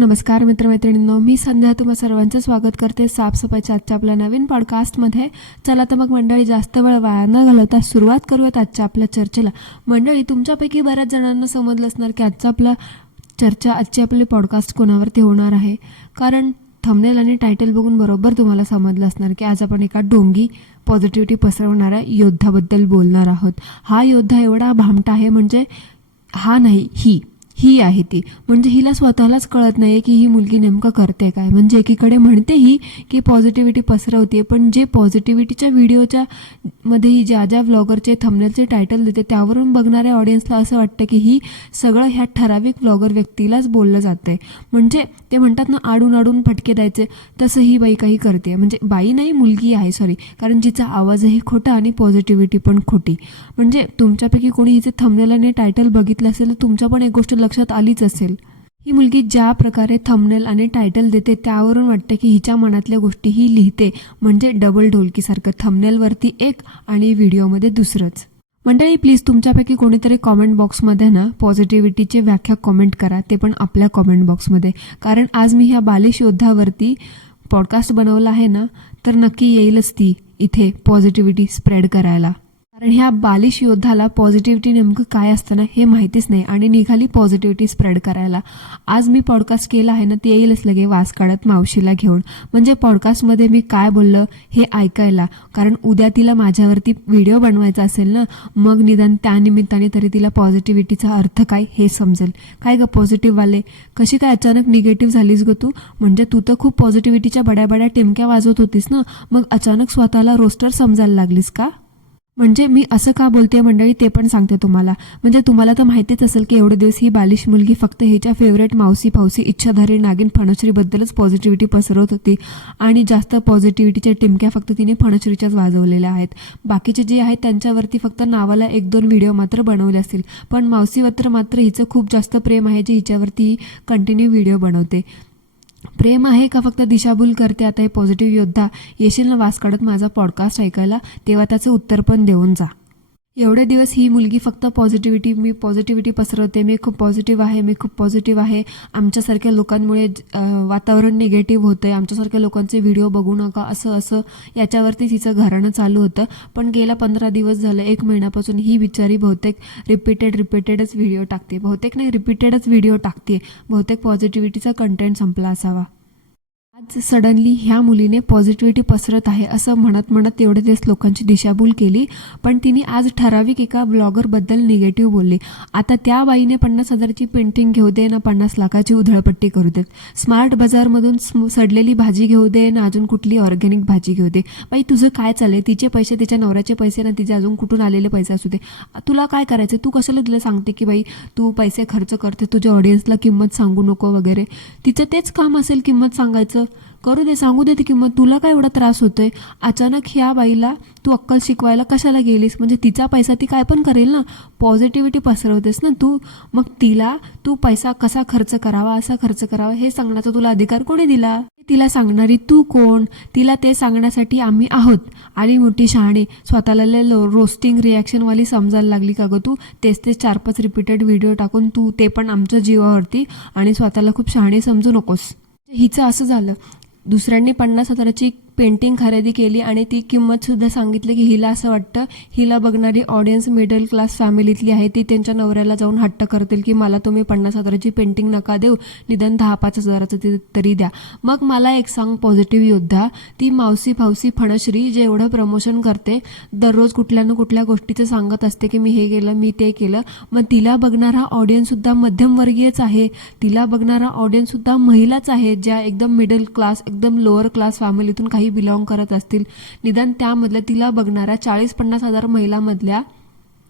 नमस्कार मित्रमैत्रिणींनो, मी संध्या तुम्हा सर्वांचं स्वागत करते साफसफाईच्या आजच्या आपल्या नवीन पॉडकास्टमध्ये. चला तर मग मंडळी, जास्त वेळ वाया न घालवता सुरुवात करूयात आजच्या आपल्या चर्चेला. मंडळी, तुमच्यापैकी बऱ्याच जणांना समजलं असणार की आजची आपली पॉडकास्ट कोणावरती होणार आहे. कारण थंबनेल आणि टायटल बघून बरोबर तुम्हाला समजलं असणार की आज आपण एका ढोंगी पॉझिटिव्हिटी पसरवणाऱ्या योद्धाबद्दल बोलणार आहोत. हा योद्धा एवढा भामटा आहे, म्हणजे हा नाही, ही आहे ती. म्हणजे हिला स्वतःलाच कळत नाही की ही मुलगी नेमकं करते काय. म्हणजे एकीकडे म्हणते ही की पॉझिटिव्हिटी पसरवते, पण जे पॉझिटिव्हिटीच्या व्हिडिओच्या मध्ये ही ज्या व्लॉगरचे थंबनेलचे टायटल देते त्यावरून बघणाऱ्या ऑडियन्सला असं वाटतं की ही सगळं ह्या ठराविक व्लॉगर व्यक्तीलाच बोललं जातंय. म्हणजे ते म्हणतात ना, आडून फटके द्यायचे, तसं ही बाई काही करते. म्हणजे बाई नाही, मुलगी आहे, सॉरी, कारण जिचा आवाजही खोटा आणि पॉझिटिव्हिटी पण खोटी. म्हणजे तुमच्यापैकी कोणी हिचे थंबनेल आणि टायटल बघितलं असेल तर तुमच्या पण एक गोष्ट लक्षात आलीच असेल. ही मुलगी ज्या प्रकारे थंबनेल आणि टायटल देते त्यावरून वाटतं की हिच्या मनातल्या गोष्टी ही लिहिते. म्हणजे डबल ढोलकीसारखं, थंबनेलवरती एक आणि व्हिडिओमध्ये दुसरंच. मंडळी, प्लीज तुमच्यापैकी कोणीतरी कॉमेंट बॉक्समध्ये ना पॉझिटिव्हिटीची व्याख्या कॉमेंट करा, ते पण आपल्या कॉमेंट बॉक्समध्ये. कारण आज मी ह्या बालिश योद्धावरती पॉडकास्ट बनवला आहे ना, तर नक्की येईलच ती इथे पॉझिटिव्हिटी स्प्रेड करायला. कारण ह्या बालिश योद्धाला पॉझिटिव्हिटी नेमकं काय असतं ना हे माहितीच नाही आणि निघाली पॉझिटिव्हिटी स्प्रेड करायला. आज मी पॉडकास्ट केला आहे ना, ते येईलच लगे वास काढत मावशीला घेऊन. म्हणजे पॉडकास्टमध्ये मी काय बोललं हे ऐकायला. कारण उद्या तिला माझ्यावरती व्हिडिओ बनवायचा असेल ना, मग निदान त्यानिमित्ताने तरी तिला पॉझिटिव्हिटीचा अर्थ काय हे समजेल. काय ग पॉझिटिव्हवाले, कशी काय अचानक निगेटिव्ह झालीस ग तू? म्हणजे तू तर खूप पॉझिटिव्हिटीच्या बड्या टिमक्या वाजवत होतीस ना, मग अचानक स्वतःला रोस्टर समजायला लागलीस का? म्हणजे मी असं का बोलते मंडळी ते पण सांगते तुम्हाला. म्हणजे तुम्हाला तर माहितीच असेल की एवढे दिवस ही बालिश मुलगी फक्त हिच्या फेवरेट मावसी पावसी इच्छाधारी नागिन फणश्रीबद्दलच पॉझिटिव्हिटी पसरवत होती आणि जास्त पॉझिटिव्हिटीच्या टिमक्या फक्त तिने फणश्रीच्याच वाजवलेल्या आहेत. बाकीचे जे आहेत त्यांच्यावरती फक्त नावाला 1-2 व्हिडिओ मात्र बनवले असतील, पण मावसीवत्र मात्र हिचं खूप जास्त प्रेम आहे, जे हिच्यावरती कंटिन्यू व्हिडिओ बनवते. प्रेम आहे का फक्त दिशाभूल करते? आता हे पॉझिटिव्ह योद्धा, येशील ना वास काढत माझा पॉडकास्ट ऐकायला, तेव्हा त्याचं उत्तर पण देऊन जा. एवढे दिवस ही मुलगी फक्त मी पॉझिटिव्हिटी पसरवते, मी खूप पॉझिटिव्ह आहे, आमच्यासारख्या लोकांमुळे वातावरण निगेटिव्ह होतं आहे, आमच्यासारख्या लोकांचे व्हिडिओ बघू नका, असं याच्यावरती तिचं घराणं चालू होतं. पण गेल्या 15 दिवस झालं, 1 महिन्यापासून ही बिचारी बहुतेक रिपीटेडच व्हिडिओ टाकते. रिपीटेडच व्हिडिओ टाकते. बहुतेक पॉझिटिव्हिटीचा कंटेंट संपला असावा. आज सडनली ह्या मुलीने पॉझिटिव्हिटी पसरत आहे असं म्हणत एवढे दिवस लोकांची दिशाभूल केली. पण तिने आज ठराविक एका ब्लॉगरबद्दल निगेटिव्ह बोलली. आता त्या बाईने 50,000ची पेंटिंग घेऊ दे ना 50 लाखाची उधळपट्टी करू देत, स्मार्ट बाजारमधून सडलेली भाजी घेऊ दे ना अजून कुठली ऑर्गॅनिक भाजी घेऊ दे, बाई तुझं काय चाललंय? तिचे पैसे, तिच्या नवऱ्याचे पैसे ना, तिचे अजून कुठून आलेले पैसे असू दे, तुला काय करायचं? तू कशाला तिला सांगते की बाई तू पैसे खर्च करते, तुझ्या ऑडियन्सला किंमत सांगू नको वगैरे? तिचं तेच काम असेल किंमत सांगायचं, करू दे, सांगू दे ती किंमत. तुला काय एवढा त्रास होतोय? अचानक ह्या बाईला तू अक्कल शिकवायला कशाला गेलीस? म्हणजे तिचा पैसा ती काय पण करेल ना, पॉझिटिव्हिटी पसरवतेस ना तू. मग तिला तू पैसा कसा खर्च करावा, असा खर्च करावा हे सांगण्याचा तुला अधिकार कोणी दिला? तिला सांगणारी तू कोण? तिला ते सांगण्यासाठी आम्ही आहोत. आली मोठी शहाणी, स्वतःला रोस्टिंग रिॲक्शनवाली समजायला लागली का ग तू? तेच 4-5 रिपीटेड व्हिडिओ टाकून तू, ते पण आमच्या जीवावरती, आणि स्वतःला खूप शहाणी समजू नकोस. हिचं असं झालं, दुसऱ्यांनी 50,000ची पेंटिंग खरेदी केली आणि ती किंमतसुद्धा सांगितली की हिला असं वाटतं हिला बघणारी ऑडियन्स मिडल क्लास फॅमिलीतली आहे, ती त्यांच्या नवऱ्याला जाऊन हट्ट करतील की मला तुम्ही 50,000ची पेंटिंग नका देऊ, निदान 10-5 हजाराचं तरी द्या. मग मला एक सांग पॉझिटिव्ह योद्धा, ती मावसी फावसी फणश्री जे एवढं प्रमोशन करते, दररोज कुठल्या ना कुठल्या गोष्टीचं सांगत असते की मी हे केलं, मी ते केलं, मग तिला बघणारा ऑडियन्ससुद्धा मध्यमवर्गीयच आहे, तिला बघणारा ऑडियन्ससुद्धा महिलाच आहे, ज्या एकदम मिडल क्लास, एकदम लोअर क्लास फॅमिलीतून काही बिलॉंग करत असतील. निदान त्यामधल्या तिला बघणाऱ्या 40-50 हजार महिलामधल्या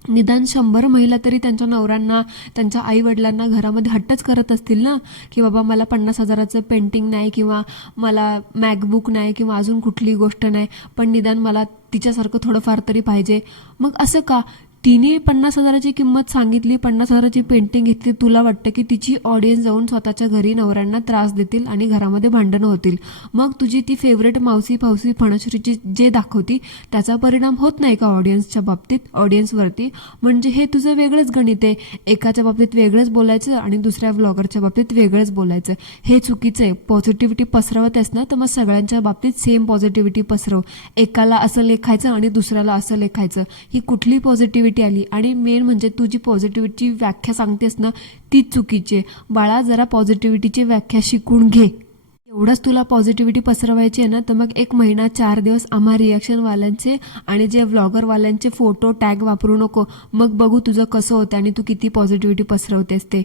निदान 100 महिला तरी त्यांच्या नवऱ्यांना, त्यांच्या आईवडिलांना घरामध्ये हट्टच करत असतील ना की बाबा मला 50,000चं पेंटिंग नाही, किंवा मला मॅकबुक नाही, किंवा अजून कुठली गोष्ट नाही, पण निदान मला तिच्यासारखं थोडंफार तरी पाहिजे. मग असं का? तिने 50,000ची किंमत सांगितली, 50,000ची पेंटिंग घेतली. तुला वाटतं की तिची ऑडियन्स जाऊन स्वतःच्या घरी नवऱ्यांना त्रास देतील आणि घरामध्ये भांडणं होतील. मग तुझी ती फेवरेट मावशी फावसी फणसरीची जे दाखवती त्याचा परिणाम होत नाही का ऑडियन्सच्या बाबतीत, ऑडियन्सवरती? म्हणजे हे तुझं वेगळंच गणित आहे. एकाच्या बाबतीत वेगळंच बोलायचं आणि दुसऱ्या व्लॉगरच्या बाबतीत वेगळंच बोलायचं. हे चुकीचं आहे. पॉझिटिव्हिटी पसरवत आहेस ना, तर मग सगळ्यांच्या बाबतीत सेम पॉझिटिव्हिटी पसरव. एकाला असं लेखायचं आणि दुसऱ्याला असं लेखायचं. ही कुठली पॉझिटिव्हिटी आली? आणि मेन म्हणजे तुझी पॉझिटिव्हिटी व्याख्या सांगतेस ना, तीच चुकीची आहे. बाळा, जरा पॉझिटिव्हिटीची व्याख्या शिकून घे. एवढंच तुला पॉझिटिव्हिटी पसरवायची आहे ना, तर मग 1 महिना 4 दिवस आम्हा रिॲक्शनवाल्यांचे आणि जे व्लॉगरवाल्यांचे फोटो टॅग वापरू नको. मग बघू तुझं कसं होतं आणि तू किती पॉझिटिव्हिटी पसरवतेस ते.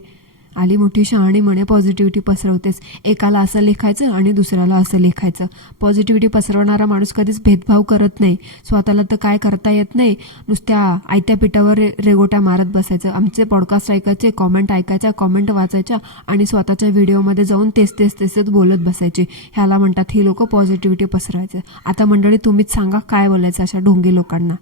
आली मोठी शहाणी म्हणे पॉझिटिव्हिटी पसरवतेस. एकाला असं लेखायचं आणि दुसऱ्याला असं लेखायचं. पॉझिटिव्हिटी पसरवणारा माणूस कधीच भेदभाव करत नाही. स्वतःला तर काय करता येत नाही, नुसत्या आयत्या पिठावर रेगोट्या मारत बसायचं. आमचे पॉडकास्ट ऐकायचे, कॉमेंट ऐकायच्या, कॉमेंट वाचायच्या आणि स्वतःच्या व्हिडिओमध्ये जाऊन तेच बोलत बसायचे. ह्याला म्हणतात ही लोक पॉझिटिव्हिटी पसरवायचं. आता मंडळी तुम्हीच सांगा काय बोलायचं अशा ढोंगी लोकांना.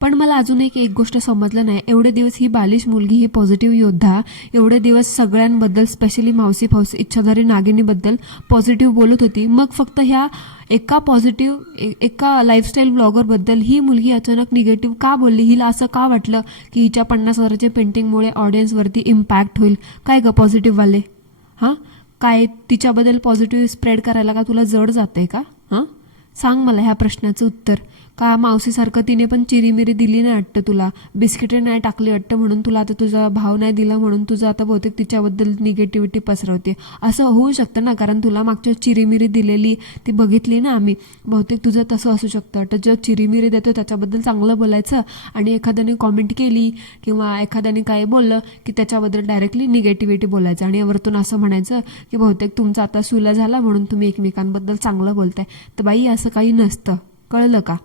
पण मला अजून एक गोष्ट समजलं नाही. एवढे दिवस ही बालिश मुलगी, ही पॉझिटिव्ह योद्धा, एवढे दिवस सगळ्यांबद्दल, स्पेशली मावसी फावसी इच्छाधारी नागिनीबद्दल पॉझिटिव्ह बोलत होती. मग फक्त ह्या एका लाईफस्टाईल ब्लॉगरबद्दल ही मुलगी अचानक निगेटिव्ह का बोलली? हिला असं का वाटलं की हिच्या 50,000च्या पेंटिंगमुळे ऑडियन्सवरती इम्पॅक्ट होईल? काय ग पॉझिटिव्हवाले, हां? काय तिच्याबद्दल पॉझिटिव्ह स्प्रेड करायला का तुला जड जाते का? हां, सांग मला ह्या प्रश्नाचं उत्तर. का मावशीसारखं तिने पण चिरीमिरी दिली नाही वाटतं तुला, बिस्किटे नाही टाकली वाटतं, म्हणून तुला आता तुझा भाव नाही दिला म्हणून तुझं आता बहुतेक तिच्याबद्दल निगेटिव्हिटी पसरवते? असं होऊ शकतं ना, कारण तुला मागच्या चिरीमिरी दिलेली ती बघितली ना आम्ही. बहुतेक तुझं तसं असू शकतं. तर जो चिरीमिरी देतो त्याच्याबद्दल चांगलं बोलायचं आणि एखाद्याने कॉमेंट केली किंवा एखाद्याने काय बोललं की त्याच्याबद्दल डायरेक्टली निगेटिव्हिटी बोलायचं आणि वरतून असं म्हणायचं की बहुतेक तुमचा आता सुला झाला म्हणून तुम्ही एकमेकांबद्दल चांगलं बोलताय. तर बाई, असं काही नसतं, कळलं का?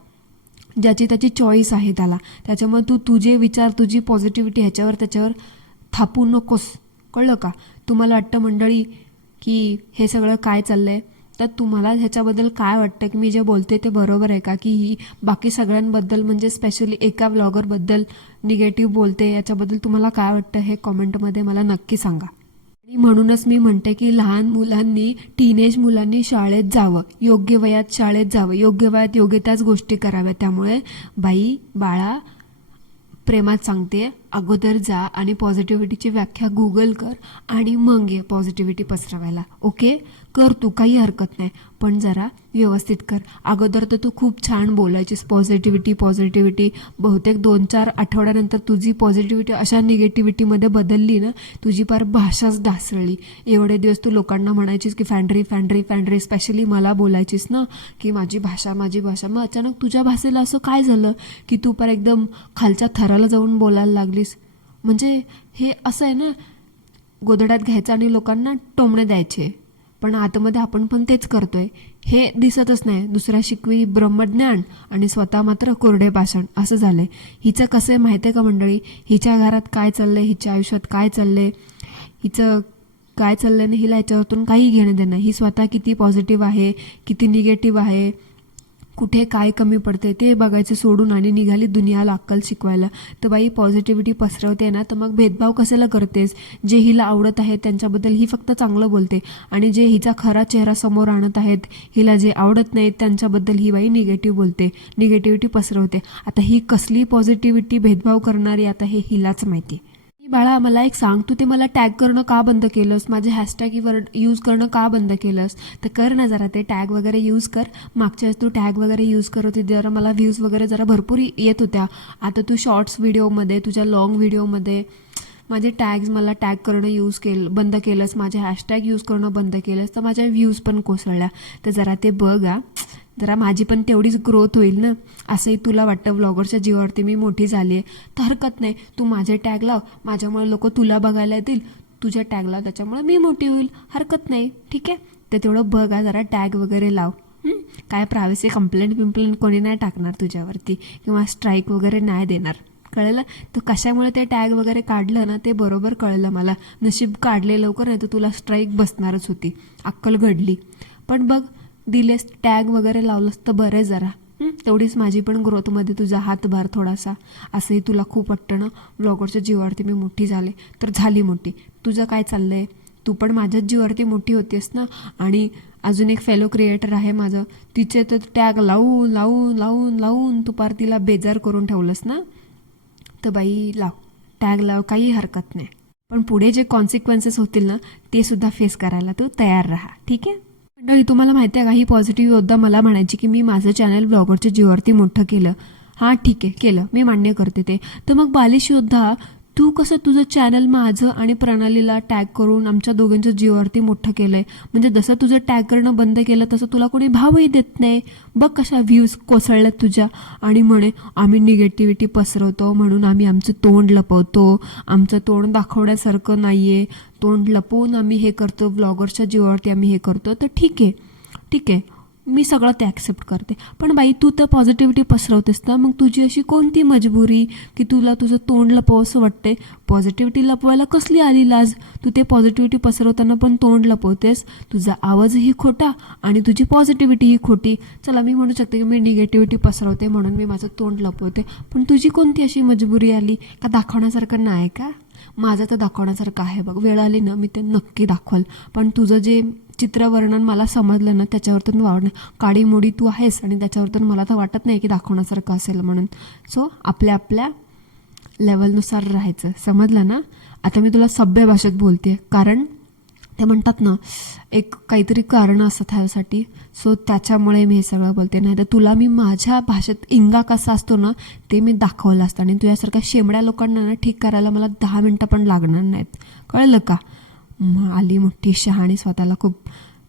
ज्याची त्याची चॉईस आहे त्याला. त्याच्यामुळे तू तुझे विचार, तुझी पॉझिटिव्हिटी ह्याच्यावर त्याच्यावर थापू नकोस, कळलं का? तुम्हाला वाटतं मंडळी की हे सगळं काय चाललंय, तर तुम्हाला ह्याच्याबद्दल काय वाटतं की मी जे बोलते ते बरोबर आहे का? की ही बाकी सगळ्यांबद्दल म्हणजे स्पेशली एका व्लॉगरबद्दल निगेटिव्ह बोलते, याच्याबद्दल तुम्हाला काय वाटतं हे कॉमेंटमध्ये मला नक्की सांगा. आणि म्हणूनच मी म्हणते की लहान मुलांनी, टीनेज मुलांनी शाळेत जावं, योग्य वयात शाळेत जावं, योग्य वयात योग्य त्याच गोष्टी कराव्या. त्यामुळे बाई, बाळा, प्रेमात सांगते, अगोदर जा आणि पॉझिटिव्हिटीची व्याख्या गुगल कर आणि मग ये पॉझिटिव्हिटी पसरवायला. ओके, कर तू, काही हरकत नाही, पण जरा व्यवस्थित कर. अगोदर तर तू खूप छान बोलायचीस पॉझिटिव्हिटी. बहुतेक 2-4 आठवड्यानंतर तुझी पॉझिटिव्हिटी अशा निगेटिव्हिटीमध्ये बदलली ना, तुझी पार भाषाच ढासळली. एवढे दिवस तू लोकांना म्हणायचीस की फॅन्ड्री, स्पेशली मला बोलायचीस ना की माझी भाषा. मग अचानक तुझ्या भाषेला असं काय झालं की तू पार एकदम खालच्या थराला जाऊन बोलायला लागलीस? म्हणजे हे असं आहे ना, गोधड्यात घ्यायचं आणि लोकांना टोमणे द्यायचे, पण आतमध्ये आपण पण तेच करतोय. हे दिसतच नाही. दुसऱ्या शिकवी ब्रह्मज्ञान आणि स्वतः मात्र कोरडे पाषाण, असं झालंय. हिचं कसं आहे माहिती आहे का मंडळी? हिच्या घरात काय चाललंय, हिच्या आयुष्यात काय चाललंय, हिचं काय चाललंय ना, हिला ह्याच्यातून काही घेणं देणं नाही. ही स्वतः किती पॉझिटिव्ह आहे, किती निगेटिव्ह आहे, कुठे काय कमी पडते ते बघायचं सोडून आणि निघाली दुनियाला अक्कल शिकवायला. तर बाई, पॉझिटिव्हिटी पसरवते ना, तर मग भेदभाव कशाला करतेस? जे हिला आवडत आहे त्यांच्याबद्दल ही फक्त चांगलं बोलते आणि जे हिचा खरा चेहरा समोर आणत आहेत, हिला जे आवडत नाहीत त्यांच्याबद्दल ही बाई निगेटिव्ह बोलते, निगेटिव्हिटी पसरवते. आता ही कसली पॉझिटिव्हिटी, भेदभाव करणारी, आता हे हिलाच माहिती. बाळा, मला एक सांग, तू ते मला टॅग करणं का बंद केलंस? माझे हॅशटॅग यूज करणं का बंद केलंस? तर कर ना जरा ते टॅग वगैरे यूज कर. मागच्या वेळेस तू टॅग वगैरे यूज करत होती, जरा मला व्ह्यूज वगैरे जरा भरपूर येत होत्या. आता तू शॉर्ट्स व्हिडिओमध्ये, तुझ्या लॉंग व्हिडिओमध्ये माझे मला टॅग करणं बंद केलंस, माझे हॅशटॅग यूज करणं बंद केलंस, तर माझ्या व्ह्यूज पण कोसळल्या. तर जरा ते बघ, जरा माझी पण तेवढीच ग्रोथ होईल ना. असंही तुला वाटतं व्लॉगरच्या जीवावरती मी मोठी झाली आहे, तर हरकत नाही, तू माझे टॅग लाव, माझ्यामुळे लोक तुला बघायला येतील, तुझ्या टॅगला, त्याच्यामुळे मी मोठी होईल, हरकत नाही, ठीक आहे? तर तेवढं बघा, जरा टॅग वगैरे लाव. काय प्रायव्हसी कंप्लेंट कोणी नाही टाकणार तुझ्यावरती किंवा स्ट्राईक वगैरे नाही देणार, कळलं? तर कशामुळे ते टॅग वगैरे काढलं ना, ते बरोबर कळलं मला. नशीब काढले लवकर, नाही तर तुला स्ट्राईक बसणारच होती. अक्कल घडली. पण बघ, दिलेस टॅग वगैरे लावलंस तर बरं जरा. तेवढीच माझी पण ग्रोथमध्ये तुझा हातभार थोडासा. असंही तुला खूप वाटतं ना ब्लॉगरच्या जीवावरती मी मोठी झाले, तर झाली मोठी. तुझं काय चाललंय? तू पण माझ्याच जीवावरती मोठी होतीस ना. आणि अजून एक फेलो क्रिएटर आहे माझं, तिचे तर टॅग लावून लावून लावून लावून तू पार तिला बेजार करून ठेवलंस ना. तर बाई लाव, टॅग लाव, काही हरकत नाही. पण पुढे जे कॉन्सिक्वेन्सेस होतील ना ते सुद्धा फेस करायला तू तयार राहा, ठीक आहे. मंडळी, तुम्हाला माहिती आहे का, ही पॉझिटिव्ह योद्धा मला म्हणायची की मी माझं चॅनल ब्लॉगरच्या जीवावरती मोठं केलं. हां ठीक आहे, केलं, मी मान्य करते ते. तर मग बालिश योद्धा, तू कसं तुझं चॅनल माझं आणि प्रणालीला टॅग करून आमच्या दोघांच्या जीवावरती मोठं केलंय? म्हणजे जसं तुझं टॅग करणं बंद केलं तसं तुला कोणी भावही देत नाही. बघ कशा व्ह्यूज कोसळल्यात तुझ्या. आणि म्हणे आम्ही निगेटिव्हिटी पसरवतो म्हणून आम्ही आमचं तोंड लपवतो, आमचं तोंड दाखवण्यासारखं नाहीये, तोंड लपवून आम्ही हे करतो, ब्लॉगर्सच्या जीवावरती आम्ही हे करतो. तर ठीक आहे, ठीक आहे, मी सगळं ते ॲक्सेप्ट करते. पण बाई, तू तर पॉझिटिव्हिटी पसरवतेस ना, मग तुझी अशी कोणती मजबुरी की तुला तुझं तोंड लपवंसं वाटते? पॉझिटिव्हिटी लपवायला कसली आली लाज? तू ते पॉझिटिव्हिटी पसरवताना पण तोंड लपवतेस. तुझा आवाजही खोटा आणि तुझी पॉझिटिव्हिटीही खोटी. चला, मी म्हणू शकते की मी निगेटिव्हिटी पसरवते म्हणून मी माझं तोंड लपवते, पण तुझी कोणती अशी मजबुरी आली का? दाखवण्यासारखं नाही का? माझं तर दाखवण्यासारखं आहे बघ. वेळ आली ना मी ते नक्की दाखवल. पण तुझं जे चित्रवर्णन मला समजलं ना त्याच्यावरतून वाढणं काळी मोडी तू आहेस आणि त्याच्यावरतून मला तर वाटत नाही की दाखवण्यासारखं असेल म्हणून. सो आपल्या आपल्या लेवलनुसार राहायचं, समजलं ना. आता मी तुला सभ्य भाषेत बोलते, कारण ते म्हणतात ना एक काहीतरी कारण असतं ह्यासाठी. सो त्याच्यामुळे मी हे सगळं बोलते. नाही तर तुला मी माझ्या भाषेत इंगा कसा असतो ना ते मी दाखवलं असतं. आणि तुझ्यासारख्या शेंबड्या लोकांना ना ठीक करायला मला 10 मिनटं पण लागणार नाहीत, कळलं का? आली मोठी शहाणी, स्वतःला खूप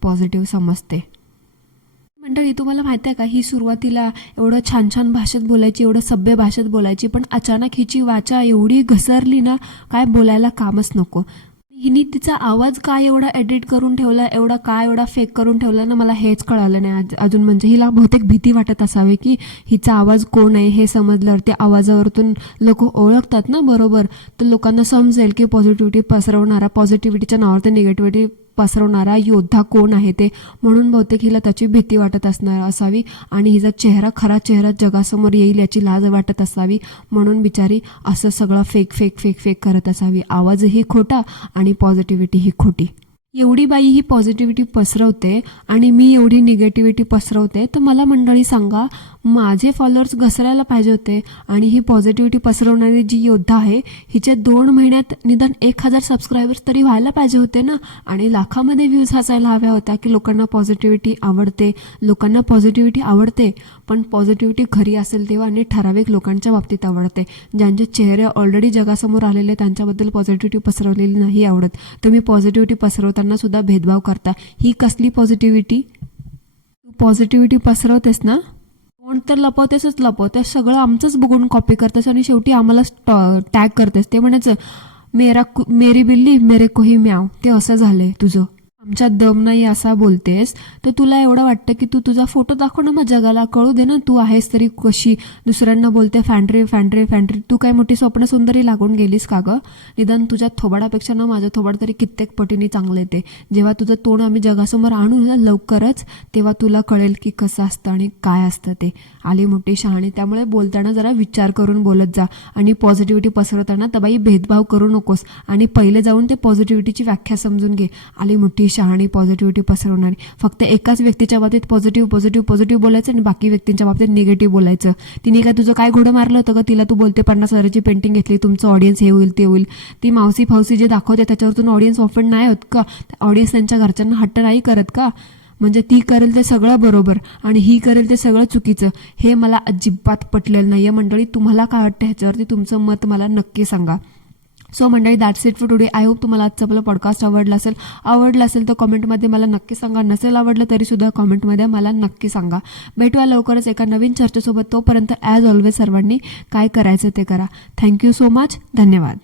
पॉझिटिव्ह समजते. मंडळी, तुम्हाला माहिती आहे का, ही सुरुवातीला एवढं छान छान भाषेत बोलायची, एवढं सभ्य भाषेत बोलायची, पण अचानक हिची वाचा एवढी घसरली ना, काय बोलायला कामच नको. हिने तिचा आवाज काय एवढा एडिट करून ठेवला, एवढा फेक करून ठेवला ना, मला हेच कळालं नाही अजून. म्हणजे हिला बहुतेक भीती वाटत असावी की हिचा आवाज कोण आहे हे समजल्यावर त्या आवाजावरतून लोक ओळखतात ना बरोबर, तर लोकांना समजेल की पॉझिटिव्हिटी पसरवणारा, पॉझिटिव्हिटीच्या नावावरती निगेटिव्हिटी पसरवणारा योद्धा कोण आहे ते. म्हणून बहुतेक हिला त्याची भीती वाटत असणार असावी आणि हिचा खरा चेहरा जगासमोर येईल याची लाज वाटत असावी. म्हणून बिचारी असं सगळं फेक फेक फेक फेक करत असावी. आवाजही खोटा आणि पॉझिटिव्हिटीही खोटी. एवढी बाई ही पॉझिटिव्हिटी पसरवते आणि मी एवढी निगेटिव्हिटी पसरवते, तर मला मंडळी सांगा, माझे फॉलोअर्स घसरायला पाहिजे होते आणि ही पॉझिटिव्हिटी पसरवणारी जी योद्धा आहे हिचे 2 महिन्यात निदान 1000 सबस्क्रायबर्स तरी व्हायला पाहिजे होते ना. आणि लाखामध्ये व्ह्यूज हसायला हव्या होत्या की लोकांना पॉझिटिव्हिटी आवडते, लोकांना पॉझिटिव्हिटी आवडते. पण पॉझिटिव्हिटी खरी असेल तेव्हा आणि ठराविक लोकांच्या बाबतीत आवडते. ज्यांचे चेहरे ऑलरेडी जगासमोर आलेले त्यांच्याबद्दल पॉझिटिव्हिटी पसरवलेली नाही आवडत. तुम्ही पॉझिटिव्हिटी पसरवताना सुद्धा भेदभाव करता. ही कसली पॉझिटिव्हिटी? तू पॉझिटिव्हिटी पसरवतेस ना, कोण तर लपवतेस, सगळं आमचंच बघून कॉपी करतेस आणि शेवटी आम्हालाच टॅग करतेस. ते म्हणायचं मेरी बिल्ली मेरे को ही म्याव. ते असं झालंय तुझं. आमच्यात दम नाही असा बोलतेस, तर तुला एवढं वाटतं की तू तुझा फोटो दाखव ना, मग जगाला कळू दे ना तू आहेस तरी कशी. दुसऱ्यांना बोलते फॅन्ड्री फॅन्ड्री फॅन्ड्री. तू काय मोठी स्वप्न सुंदरी लागून गेलीस का गं? निदान तुझ्या थोबाडापेक्षा ना माझं थोबाड तरी कित्येक पटीने चांगलं येते. जेव्हा तुझं तोंड आम्ही जगासमोर आणू ना लवकरच, तेव्हा तुला कळेल की कसं असतं आणि काय असतं ते. आली मोठी शहाणी. त्यामुळे बोलताना जरा विचार करून बोलत जा आणि पॉझिटिव्हिटी पसरवताना तर बाई भेदभाव करू नकोस. आणि पहिले जाऊन ते पॉझिटिव्हिटीची व्याख्या समजून घे. आली मोठी शहाणी पॉझिटिव्हिटी पसरवणारी. फक्त एकाच व्यक्तीच्या बाबतीत पॉझिटिव्ह पॉझिटिव्ह पॉझिटिव्ह बोलायचं आणि बाकी व्यक्तींच्या बाबतीत निगेटिव्ह बोलायचं. तिने काय तुझं काय घोडं मारलं होतं का? तिला तू बोलते 50,000ची पेंटिंग घेतली, तुमचं ऑडियन्स हे होईल ते होईल. ती मावसी फावसी जे दाखवते त्याच्यावरतून ऑडियन्स ऑफेंड नाही होत का? ऑडियन्स त्यांच्या घरच्यांना हट्ट नाही करत का? म्हणजे ती करेल ते सगळं बरोबर आणि ही करेल ते सगळं चुकीचं. हे मला अजिबात पटलेलं नाही आहे. मंडळी, तुम्हाला काय वाटतं ह्याच्यावरती तुमचं मत मला नक्की सांगा. सो मंडळी, that's it for today. I hope तुम्हाला आजचं आपलं पॉडकास्ट आवडलं असेल तर कॉमेंटमध्ये मला नक्की सांगा. नसेल आवडलं तरीसुद्धा कॉमेंटमध्ये मला नक्की सांगा. भेटूया लवकरच एका नवीन चर्चेसोबत. तोपर्यंत ॲज ऑलवेज सर्वांनी काय करायचं ते करा. Thank you so much. धन्यवाद.